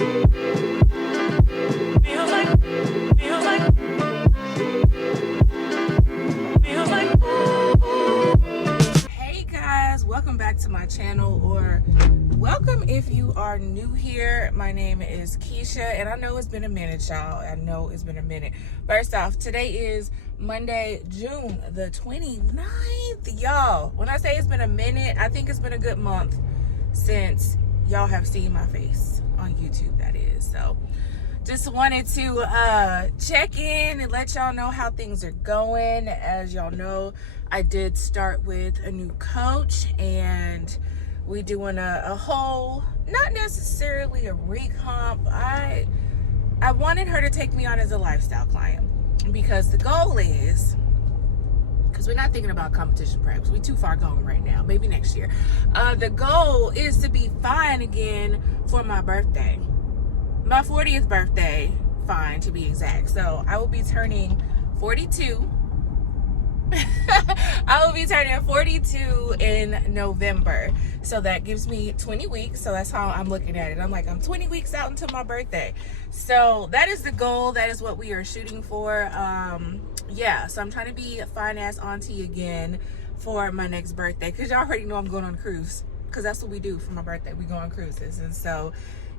Feels like, feels like, feels like. Hey guys, welcome back to my channel, or welcome if you are new here. My name is Keisha, and I know it's been a minute, y'all. I know it's been a minute. First off, today is Monday, June the 29th, y'all. When I say it's been a minute, I think it's been a good month since y'all have seen my face on YouTube, that is. So just wanted to check in and let y'all know how things are going. As y'all know, I did start with a new coach, and we doing a whole, not necessarily a recomp. I wanted her to take me on as a lifestyle client, because the goal is, because we're not thinking about competition preps, we're too far gone right now, maybe next year. The goal is to be fine again for my birthday, my 40th birthday, fine to be exact. So I will be turning 42. I will be turning 42 in November. So that gives me 20 weeks. So that's how I'm looking at it. I'm like, I'm 20 weeks out until my birthday. So that is the goal. That is what we are shooting for. Yeah, so I'm trying to be a fine ass auntie again for my next birthday, because y'all already know I'm going on a cruise, because that's what we do for my birthday. We go on cruises. And so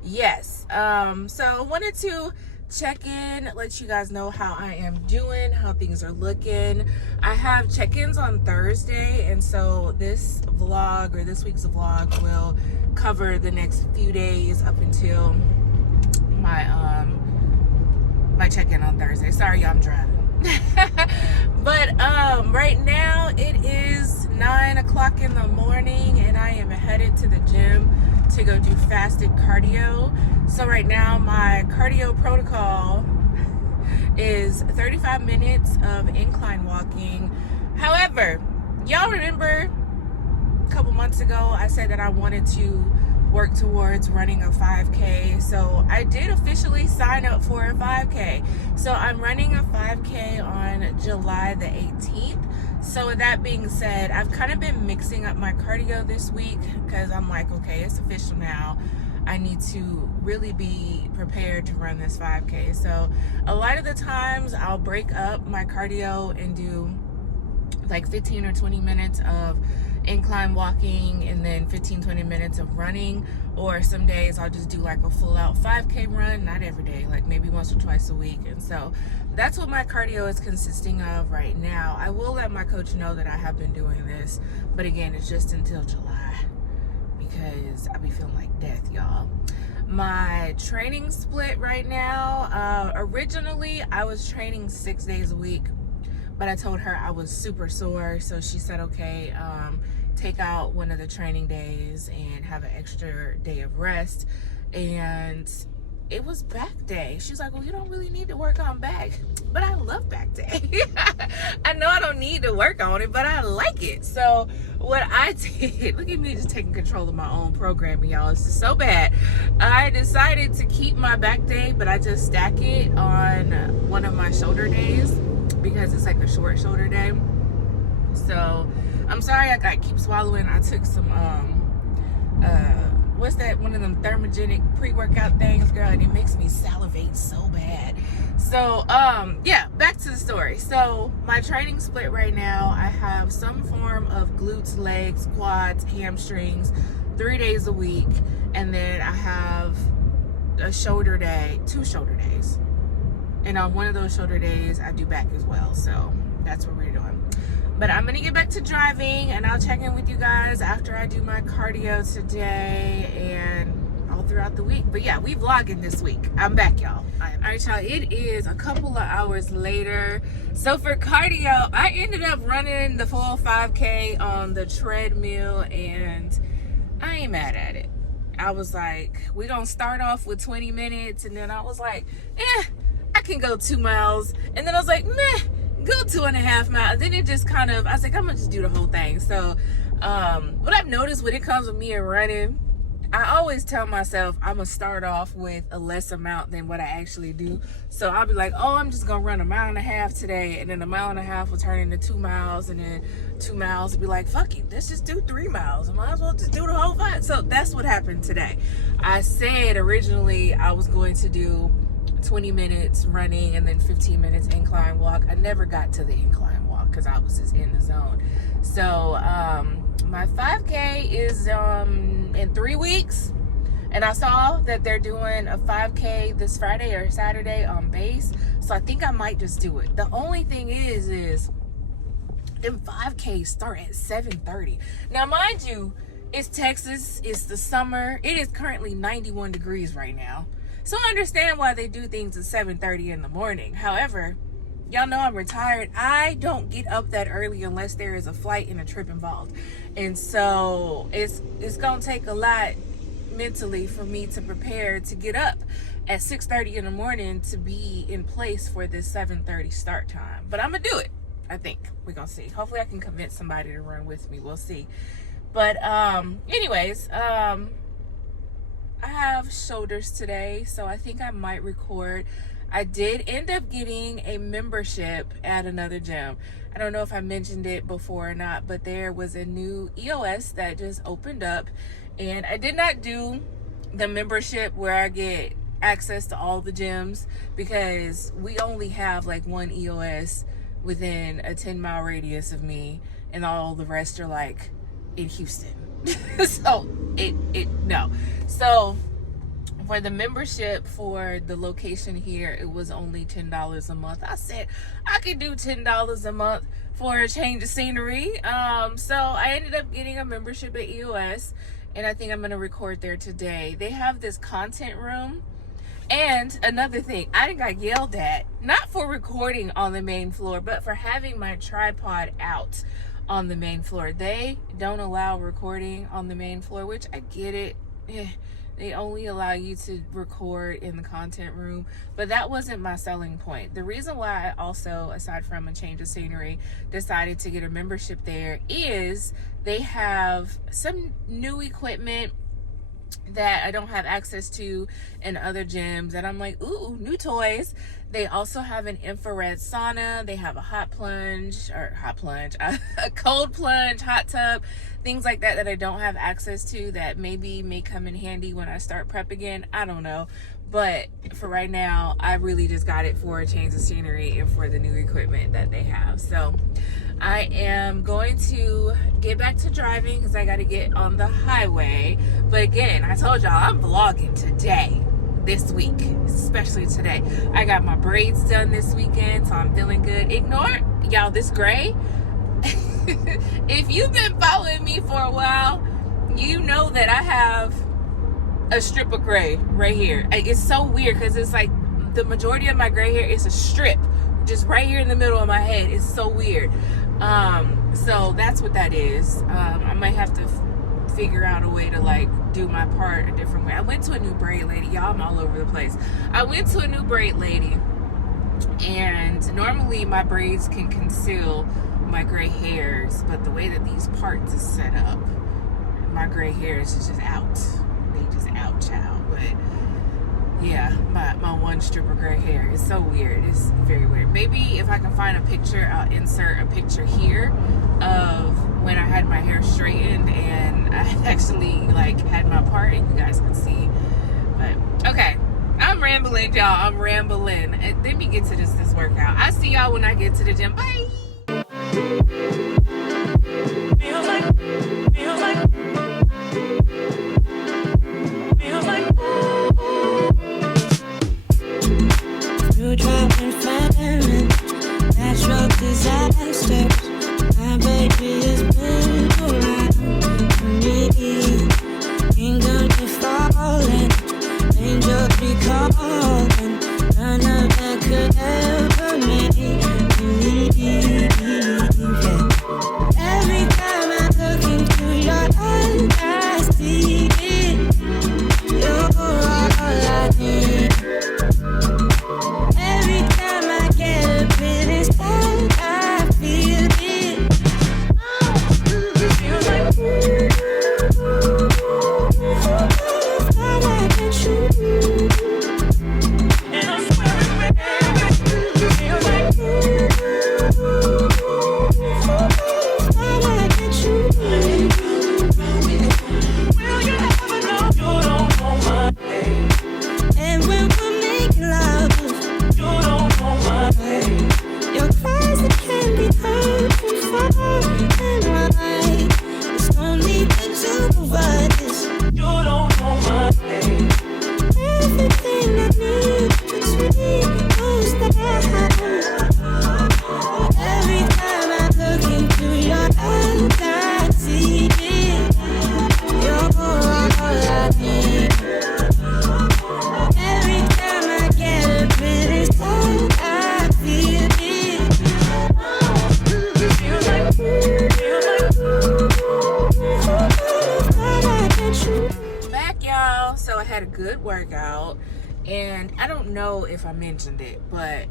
yes, so I wanted to check in, let you guys know how I am doing, how things are looking. I have check-ins on Thursday, and so this vlog, or this week's vlog, will cover the next few days up until my my check-in on Thursday. Sorry, I'm driving. But right now it is 9 o'clock in the morning, and I am headed to the gym to go do fasted cardio. So right now my cardio protocol is 35 minutes of incline walking. However, y'all remember a couple months ago I said that I wanted to work towards running a 5K. So I did officially sign up for a 5K. So I'm running a 5K on July the 18th. So with that being said, I've kind of been mixing up my cardio this week, because I'm like, okay, it's official now. I need to really be prepared to run this 5K. So a lot of the times I'll break up my cardio and do like 15 or 20 minutes of incline walking, and then 15-20 minutes of running. Or some days I'll just do like a full out 5K run. Not every day, like maybe once or twice a week. And so that's what my cardio is consisting of right now. I will let my coach know that I have been doing this, but again, it's just until July, because I be feeling like death, y'all. My training split right now, originally I was training 6 days a week, but I told her I was super sore, so she said, okay, take out one of the training days and have an extra day of rest. And it was back day. She's like, well, you don't really need to work on back, but I love back day. I know I don't need to work on it, but I like it. So what I did, look at me just taking control of my own programming, y'all. It's just so bad. I decided to keep my back day, but I just stack it on one of my shoulder days, because it's like a short shoulder day. So I'm sorry I keep swallowing. I took some what's that, one of them thermogenic pre-workout things, girl, and it makes me salivate so bad. So yeah, back to the story. So my training split right now, I have some form of glutes, legs, quads, hamstrings, 3 days a week, and then I have a shoulder day, 2 shoulder days. And on one of those shoulder days, I do back as well. So that's what we're doing. But I'm going to get back to driving, and I'll check in with you guys after I do my cardio today and all throughout the week. But yeah, we vlogging this week. I'm back, y'all. All right, y'all. It is a couple of hours later. So for cardio, I ended up running the full 5K on the treadmill, and I ain't mad at it. I was like, we're going to start off with 20 minutes. And then I was like, I can go 2 miles. And then I was like, meh, go 2.5 miles. Then it just kind of, I was like, I'm gonna just do the whole thing. So what I've noticed when it comes with me and running, I always tell myself I'm gonna start off with a less amount than what I actually do. So I'll be like, oh, I'm just gonna run 1.5 miles today, and then 1.5 miles will turn into 2 miles, and then 2 miles will be like, fuck it, let's just do 3 miles. I might as well just do the whole 5. So that's what happened today. I said originally I was going to do 20 minutes running and then 15 minutes incline walk. I never got to the incline walk because I was just in the zone. So my 5K is in 3 weeks, and I saw that they're doing a 5K this Friday or Saturday on base, so I think I might just do it. The only thing is them 5Ks start at 7:30. Now mind you, it's Texas, it's the summer, it is currently 91 degrees right now, so I understand why they do things at 7:30 in the morning. However, y'all know I'm retired. I don't get up that early unless there is a flight and a trip involved. And so it's gonna take a lot mentally for me to prepare to get up at 6:30 in the morning to be in place for this 7:30 start time. But I'm gonna do it. I think we're gonna see. Hopefully I can convince somebody to run with me. We'll see. But anyways, I have shoulders today, so I think I might record. I did end up getting a membership at another gym. I don't know if I mentioned it before or not, but there was a new EOS that just opened up, and I did not do the membership where I get access to all the gyms because we only have like one EOS within a 10-mile radius of me, and all the rest are like in Houston. So no. So for the membership for the location here, it was only $10 a month. I said I could do $10 a month for a change of scenery. So I ended up getting a membership at EOS, and I think I'm gonna record there today. They have this content room. And another thing, I got yelled at, not for recording on the main floor, but for having my tripod out on the main floor. They don't allow recording on the main floor, which I get it. They only allow you to record in the content room, but that wasn't my selling point. The reason why I also, aside from a change of scenery, decided to get a membership there is they have some new equipment that I don't have access to in other gyms, and I'm like, ooh, new toys. They also have an infrared sauna. They have a a cold plunge, hot tub, things like that I don't have access to that maybe may come in handy when I start prep again. I don't know. But for right now, I really just got it for a change of scenery and for the new equipment that they have. So I am going to get back to driving because I got to get on the highway. But again, I told y'all I'm vlogging today, this week, especially today. I got my braids done this weekend, so I'm feeling good. Ignore, y'all, this gray. If you've been following me for a while, you know that I have a strip of gray right here. It's so weird because it's like the majority of my gray hair is a strip just right here in the middle of my head. It's so weird. So that's what that is. I might have to figure out a way to like do my part a different way. I went to a new braid lady. Y'all, I'm all over the place. I went to a new braid lady, and normally my braids can conceal my gray hairs, but the way that these parts is set up, my gray hairs is just out. They just out, child. But yeah, my one strip of gray hair is so weird. It's very weird. Maybe if I can find a picture, I'll insert a picture here of when I had my hair straightened and I actually like had my part, and you guys can see. But okay, I'm rambling, y'all. I'm rambling. And let me get to this workout. I see y'all when I get to the gym. Bye. Feels like you dropping firing, natural disasters. My baby is built around me. Kingdom be falling, angel be calling. None of that could ever make me leave. Yeah. out, and I don't know if I mentioned it, but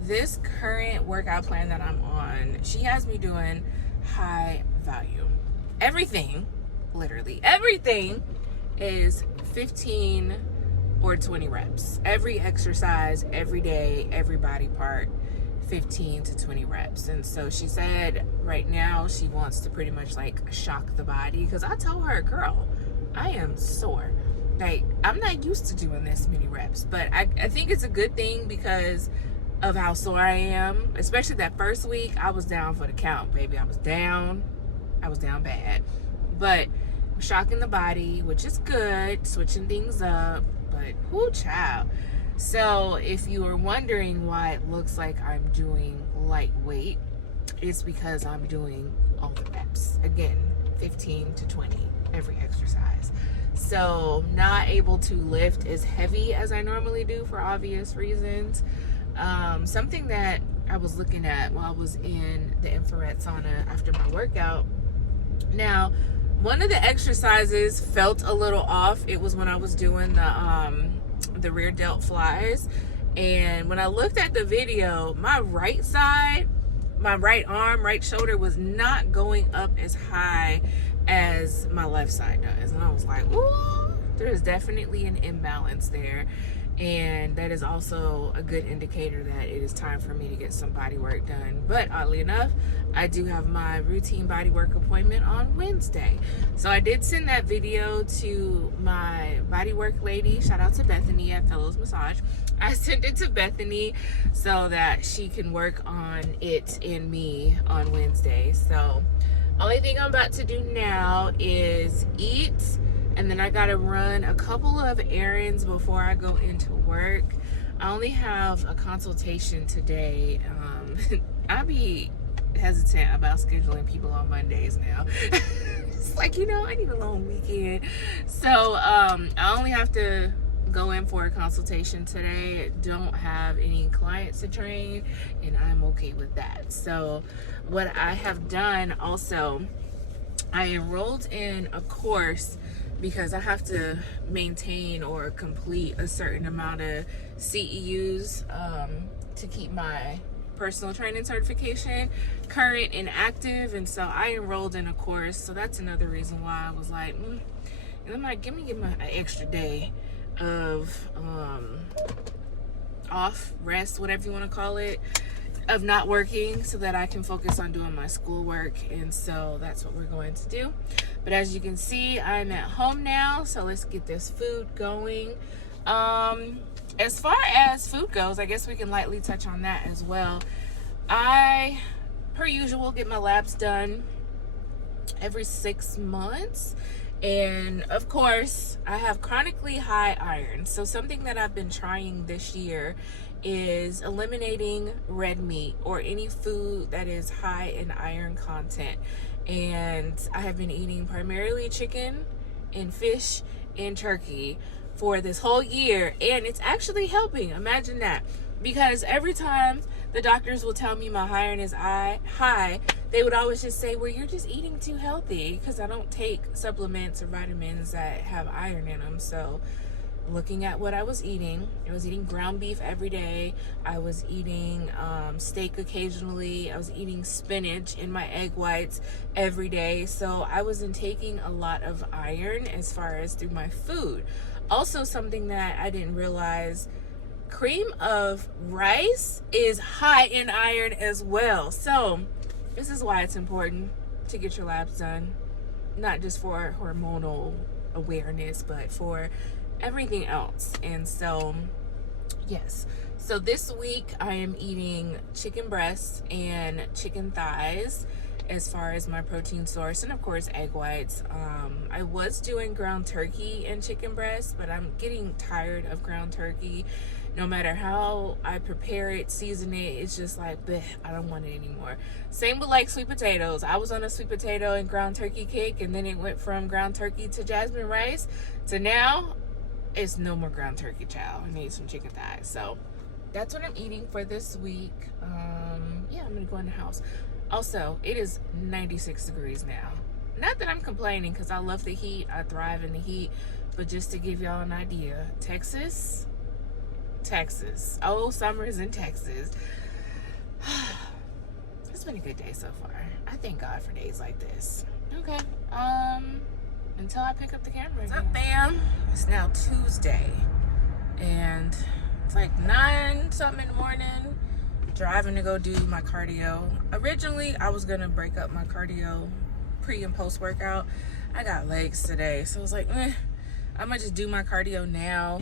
this current workout plan that I'm on, she has me doing high volume. Everything, literally everything, is 15 or 20 reps. Every exercise, every day, every body part, 15 to 20 reps. And so she said right now she wants to pretty much like shock the body, because I told her, girl, I am sore. Like, I'm not used to doing this many reps, but I think it's a good thing because of how sore I am. Especially that first week, I was down for the count, baby. I was down bad. But I'm shocking the body, which is good, switching things up, but whoo, child. So if you are wondering why it looks like I'm doing lightweight, it's because I'm doing all the reps. Again, 15 to 20 every exercise. So not able to lift as heavy as I normally do for obvious reasons. Something that I was looking at while I was in the infrared sauna after my workout. Now, one of the exercises felt a little off. It was when I was doing the rear delt flies, and when I looked at the video, my right side, my right arm, right shoulder was not going up as high as my left side does. And I was like, ooh, there's definitely an imbalance there. And that is also a good indicator that it is time for me to get some body work done. But oddly enough, I do have my routine body work appointment on Wednesday. So I did send that video to my body work lady. Shout out to Bethany at Fellows Massage. I sent it to Bethany so that she can work on it and me on Wednesday. So only thing I'm about to do now is eat, and then I gotta run a couple of errands before I go into work. I only have a consultation today. I be hesitant about scheduling people on Mondays now. It's like, you know, I need a long weekend. So I only have to go in for a consultation today. Don't have any clients to train, and I'm okay with that. So what I have done also, I enrolled in a course because I have to maintain or complete a certain amount of CEUs to keep my personal training certification current and active. And so I enrolled in a course. So that's another reason why I was like, and I'm like, give me an extra day of off, rest, whatever you want to call it, of not working, so that I can focus on doing my schoolwork. And so that's what we're going to do. But as you can see, I'm at home now, so let's get this food going. As far as food goes, I guess we can lightly touch on that as well. I, per usual, get my labs done every 6 months. And of course, I have chronically high iron. So something that I've been trying this year is eliminating red meat or any food that is high in iron content. And I have been eating primarily chicken and fish and turkey for this whole year, and it's actually helping. Imagine that. Because every time the doctors will tell me my iron is high, they would always just say, well, you're just eating too healthy, because I don't take supplements or vitamins that have iron in them. So looking at what I was eating ground beef every day. I was eating steak occasionally. I was eating spinach in my egg whites every day. So I wasn't taking a lot of iron as far as through my food. Also, something that I didn't realize, cream of rice is high in iron as well. So this is why it's important to get your labs done, not just for hormonal awareness, but for everything else. And so yes, so this week I am eating chicken breasts and chicken thighs as far as my protein source, and of course egg whites. I was doing ground turkey and chicken breasts, but I'm getting tired of ground turkey. No matter how I prepare it, season it, it's just like, bleh, I don't want it anymore. Same with like sweet potatoes. I was on a sweet potato and ground turkey kick, and then it went from ground turkey to jasmine rice to now it's no more ground turkey, child. I need some chicken thighs. So that's what I'm eating for this week. Yeah, I'm gonna go in the house. Also, it is 96 degrees now. Not that I'm complaining, because I love the heat. I thrive in the heat. But just to give y'all an idea, Texas. Oh, summer is in Texas. It's been a good day so far. I thank God for days like this. Okay. Until I pick up the camera. What's up, fam? It's now Tuesday. And it's like 9 something in the morning. Driving to go do my cardio. Originally, I was gonna break up my cardio pre and post workout. I got legs today, so I was like, I'm gonna just do my cardio now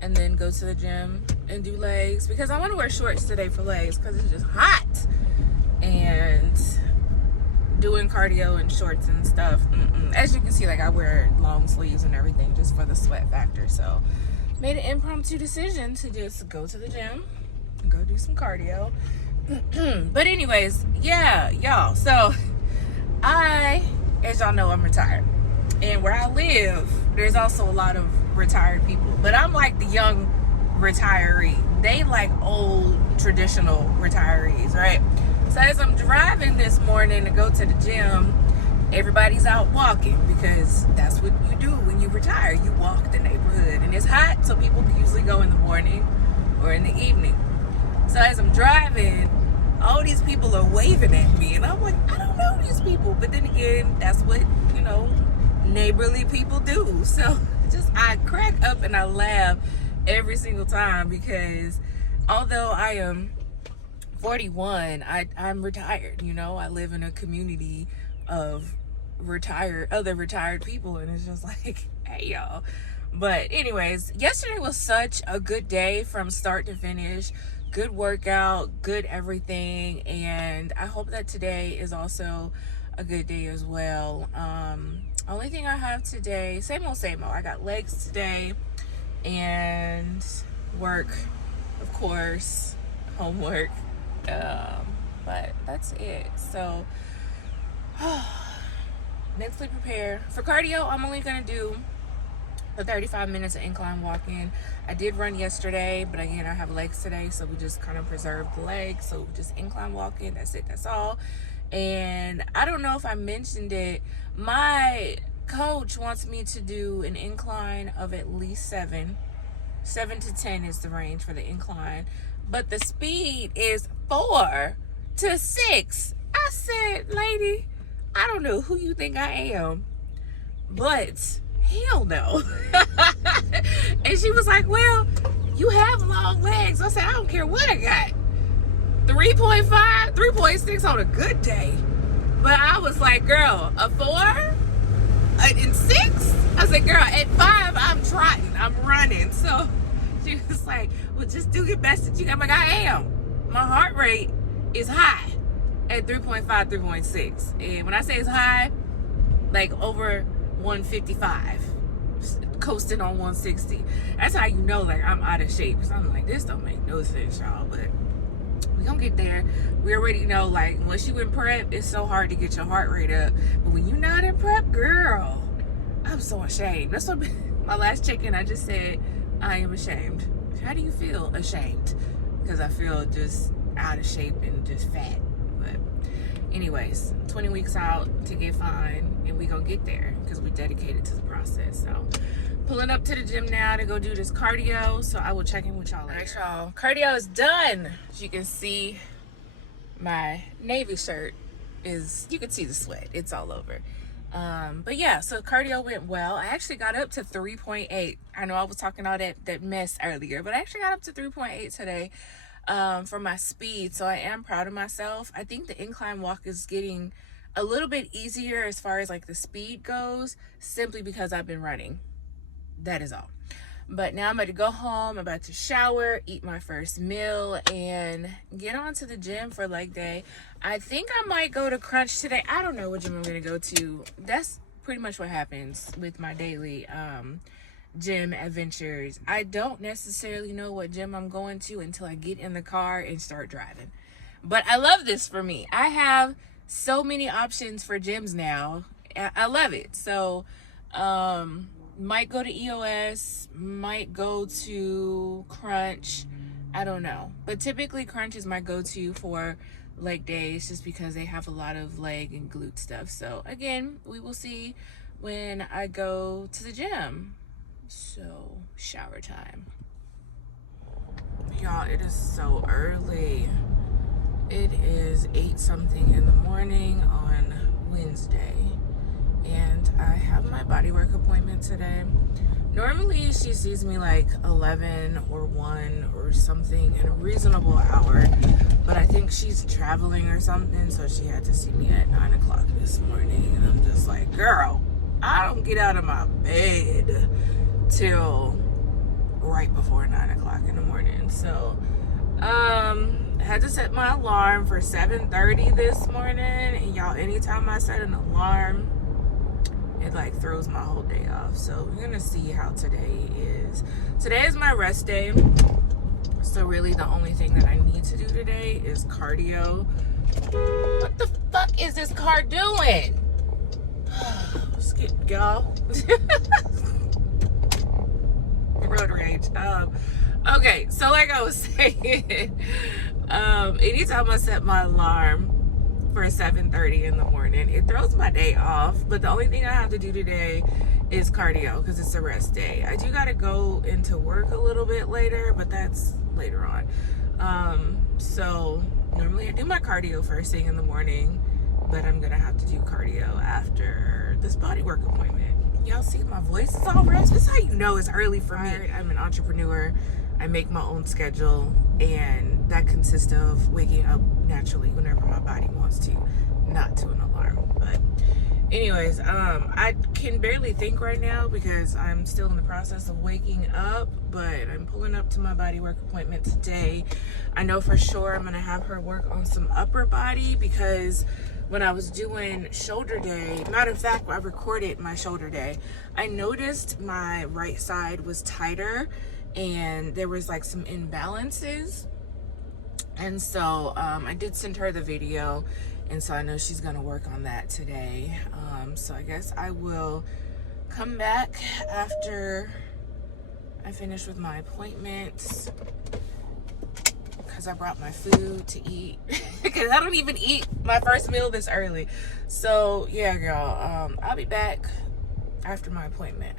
and then go to the gym and do legs, because I want to wear shorts today for legs because it's just hot. And doing cardio and shorts and stuff, as you can see, like I wear long sleeves and everything just for the sweat factor. So made an impromptu decision to just go to the gym and go do some cardio. But anyways, yeah, y'all, so as y'all know, I'm retired, and where I live there's also a lot of retired people, but I'm like the young retiree. They like old traditional retirees, right? So as I'm driving this morning to go to the gym, everybody's out walking, because that's what you do when you retire. You walk the neighborhood, and it's hot, so people usually go in the morning or in the evening. So as I'm driving, all these people are waving at me, and I'm like, I don't know these people. But then again, that's what, neighborly people do. So I crack up and I laugh every single time, because although I am 41, I'm retired. I live in a community of other retired people, and it's just like, hey, y'all. But anyways, yesterday was such a good day from start to finish. Good workout, good everything, and I hope that today is also a good day as well. Only thing I have today, same old. I got legs today and work, of course, homework, but that's it. So mentally prepare for cardio. I'm only gonna do the 35 minutes of incline walking. I did run yesterday, but again, I have legs today, so we just kind of preserved the legs. So just incline walking, that's it, that's all. And I don't know if I mentioned it, my coach wants me to do an incline of at least 7 to 10 is the range for the incline, but the speed is 4 to 6. I said, lady, I don't know who you think I am, but hell no. And she was like, well, you have long legs. I said, I don't care what I got. 3.5, 3.6 on a good day. But I was like, girl, a 4 and 6? I said, girl, at 5, I'm trotting, I'm running. So she was like, well, just do your best that you can. I'm like, I am. My heart rate is high at 3.5, 3.6. And when I say it's high, like over 155, coasting on 160. That's how you know, like, I'm out of shape. So I'm like, this don't make no sense, y'all, but we gonna get there. We already know, like, once you in prep, it's so hard to get your heart rate up. But when you're not in prep, girl, I'm so ashamed. That's what my last check-in, I just said, I am ashamed. How do you feel? Ashamed. Because I feel just out of shape and just fat. But anyways, 20 weeks out to get fine, and we gonna get there because we dedicated to the process. So pulling up to the gym now to go do this cardio, so I will check in with y'all later. All right, y'all, cardio is done. As you can see, my navy shirt is, you can see the sweat, it's all over. But yeah, so cardio went well. I actually got up to 3.8. I know I was talking all that mess earlier, but I actually got up to 3.8 today for my speed, so I am proud of myself. I think the incline walk is getting a little bit easier as far as like the speed goes, simply because I've been running. That is all. But now I'm about to go home, I'm about to shower, eat my first meal, and get on to the gym for leg day. I think I might go to Crunch today. I don't know what gym I'm gonna go to. That's pretty much what happens with my daily gym adventures. I don't necessarily know what gym I'm going to until I get in the car and start driving. But I love this for me. I have so many options for gyms now. I love it. So might go to EOS, might go to Crunch, I don't know. But typically Crunch is my go-to for leg days just because they have a lot of leg and glute stuff. So again, we will see when I go to the gym. So shower time. Y'all, it is so early. It is 8 something in the morning on Wednesday, and I have my bodywork appointment today. Normally she sees me like 11 or 1 or something in a reasonable hour, but I think she's traveling or something, so she had to see me at 9 o'clock this morning. And I'm just like, girl, I don't get out of my bed till right before 9 o'clock in the morning. So I had to set my alarm for 7:30 this morning, and y'all, anytime I set an alarm, it like throws my whole day off. So we're gonna see how today is. Today is my rest day, so really the only thing that I need to do today is cardio. What the fuck is this car doing? Skip, y'all. Road rage. Okay, so like I was saying, anytime I set my alarm for 7:30 in the morning, it throws my day off. But the only thing I have to do today is cardio because it's a rest day. I do gotta go into work a little bit later, but that's later on. So normally I do my cardio first thing in the morning, but I'm gonna have to do cardio after this bodywork appointment. Y'all see my voice is all raspy. This is how you know it's early for me. I'm an entrepreneur. I make my own schedule, and that consists of waking up naturally whenever my body wants to, not to an alarm. But anyways, I can barely think right now because I'm still in the process of waking up, but I'm pulling up to my bodywork appointment today. I know for sure I'm gonna have her work on some upper body because when I was doing shoulder day, matter of fact, I recorded my shoulder day, I noticed my right side was tighter and there was like some imbalances. And so I did send her the video, and so I know she's gonna work on that today. So I guess I will come back after I finish with my appointments, because I brought my food to eat because I don't even eat my first meal this early. So yeah, girl, I'll be back after my appointment.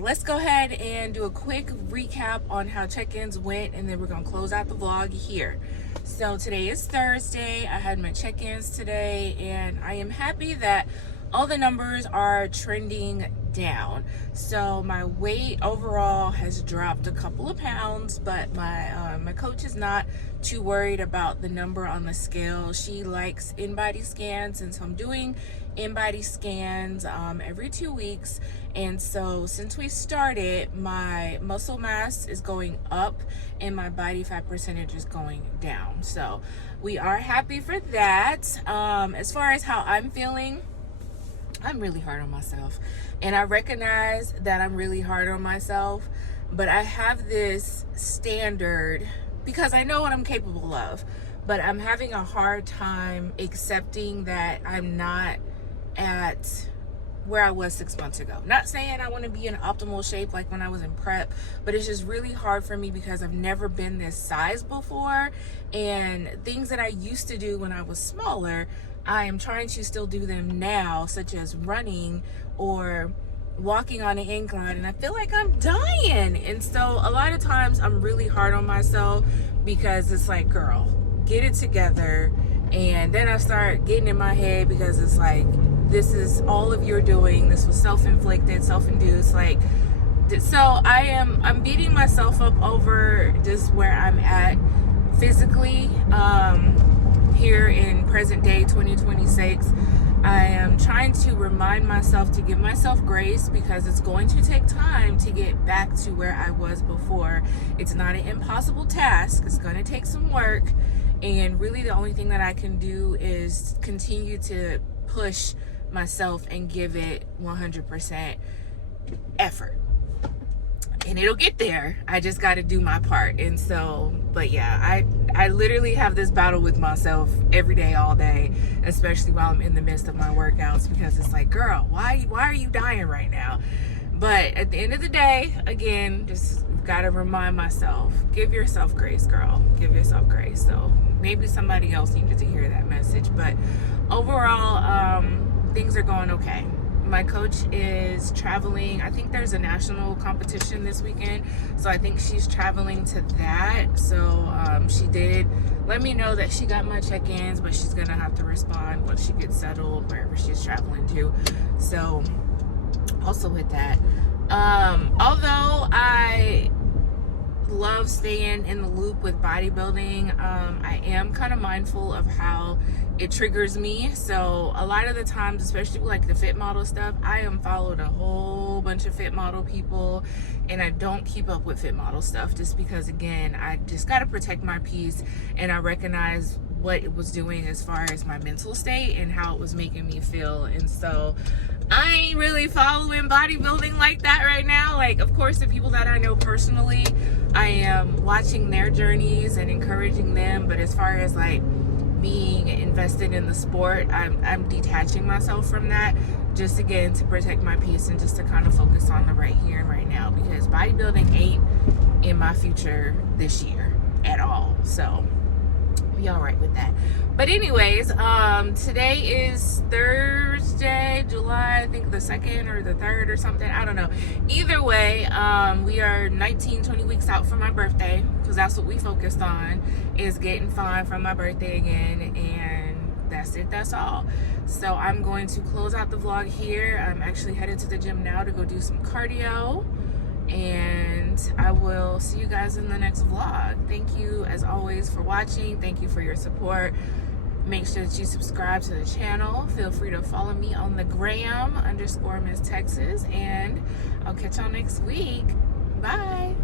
Let's go ahead and do a quick recap on how check-ins went, and then we're gonna close out the vlog here. So today is Thursday. I had my check-ins today, and I am happy that all the numbers are trending down. So my weight overall has dropped a couple of pounds, but my coach is not too worried about the number on the scale. She likes in-body scans, and so I'm doing in-body scans every 2 weeks. And so since we started, my muscle mass is going up and my body fat percentage is going down. So we are happy for that. As far as how I'm feeling, I'm really hard on myself, and I recognize that I'm really hard on myself, but I have this standard because I know what I'm capable of, but I'm having a hard time accepting that I'm not at where I was 6 months ago. Not saying I want to be in optimal shape like when I was in prep, but it's just really hard for me because I've never been this size before, and things that I used to do when I was smaller, I am trying to still do them now, such as running or walking on an incline, and I feel like I'm dying. And so a lot of times I'm really hard on myself because it's like, girl, get it together. And then I start getting in my head because it's like, this is all of your doing. This was self-inflicted, self-induced. Like, so I'm beating myself up over just where I'm at physically. Here in present day 2026, I am trying to remind myself to give myself grace because it's going to take time to get back to where I was before. It's not an impossible task. It's going to take some work, And really the only thing that I can do is continue to push myself and give it 100% effort. And it'll get there. I just got to do my part. And so, but yeah, I literally have this battle with myself every day, all day, especially while I'm in the midst of my workouts, because it's like, girl, why are you dying right now? But at the end of the day, again, just got to remind myself, give yourself grace, girl. Give yourself grace. So maybe somebody else needed to hear that message. But overall, things are going okay. My coach is traveling. I think there's a national competition this weekend, so I think she's traveling to that. So she did let me know that she got my check-ins, but she's gonna have to respond once she gets settled wherever she's traveling to. So also with that, although I love staying in the loop with bodybuilding, I am kind of mindful of how it triggers me. So a lot of the times, especially with like the fit model stuff, I am followed a whole bunch of fit model people, and I don't keep up with fit model stuff just because, again, I just got to protect my peace, and I recognize what it was doing as far as my mental state and how it was making me feel. And so I ain't really following bodybuilding like that right now. Like, of course, the people that I know personally, I am watching their journeys and encouraging them, but as far as like being invested in the sport, I'm detaching myself from that, just again to protect my peace and just to kind of focus on the right here and right now, because bodybuilding ain't in my future this year at all. So be all right with that. But anyways, today is Thursday, July, I think the 2nd or the 3rd or something, I don't know. Either way, we are 20 weeks out from my birthday, because that's what we focused on, is getting fine from my birthday again, and that's it, that's all. So I'm going to close out the vlog here. I'm actually headed to the gym now to go do some cardio, and I will see you guys in the next vlog. Thank you as always for watching. Thank you for your support. Make sure that you subscribe to the channel. Feel free to follow me on the gram _Miss Texas, and I'll catch y'all next week. Bye.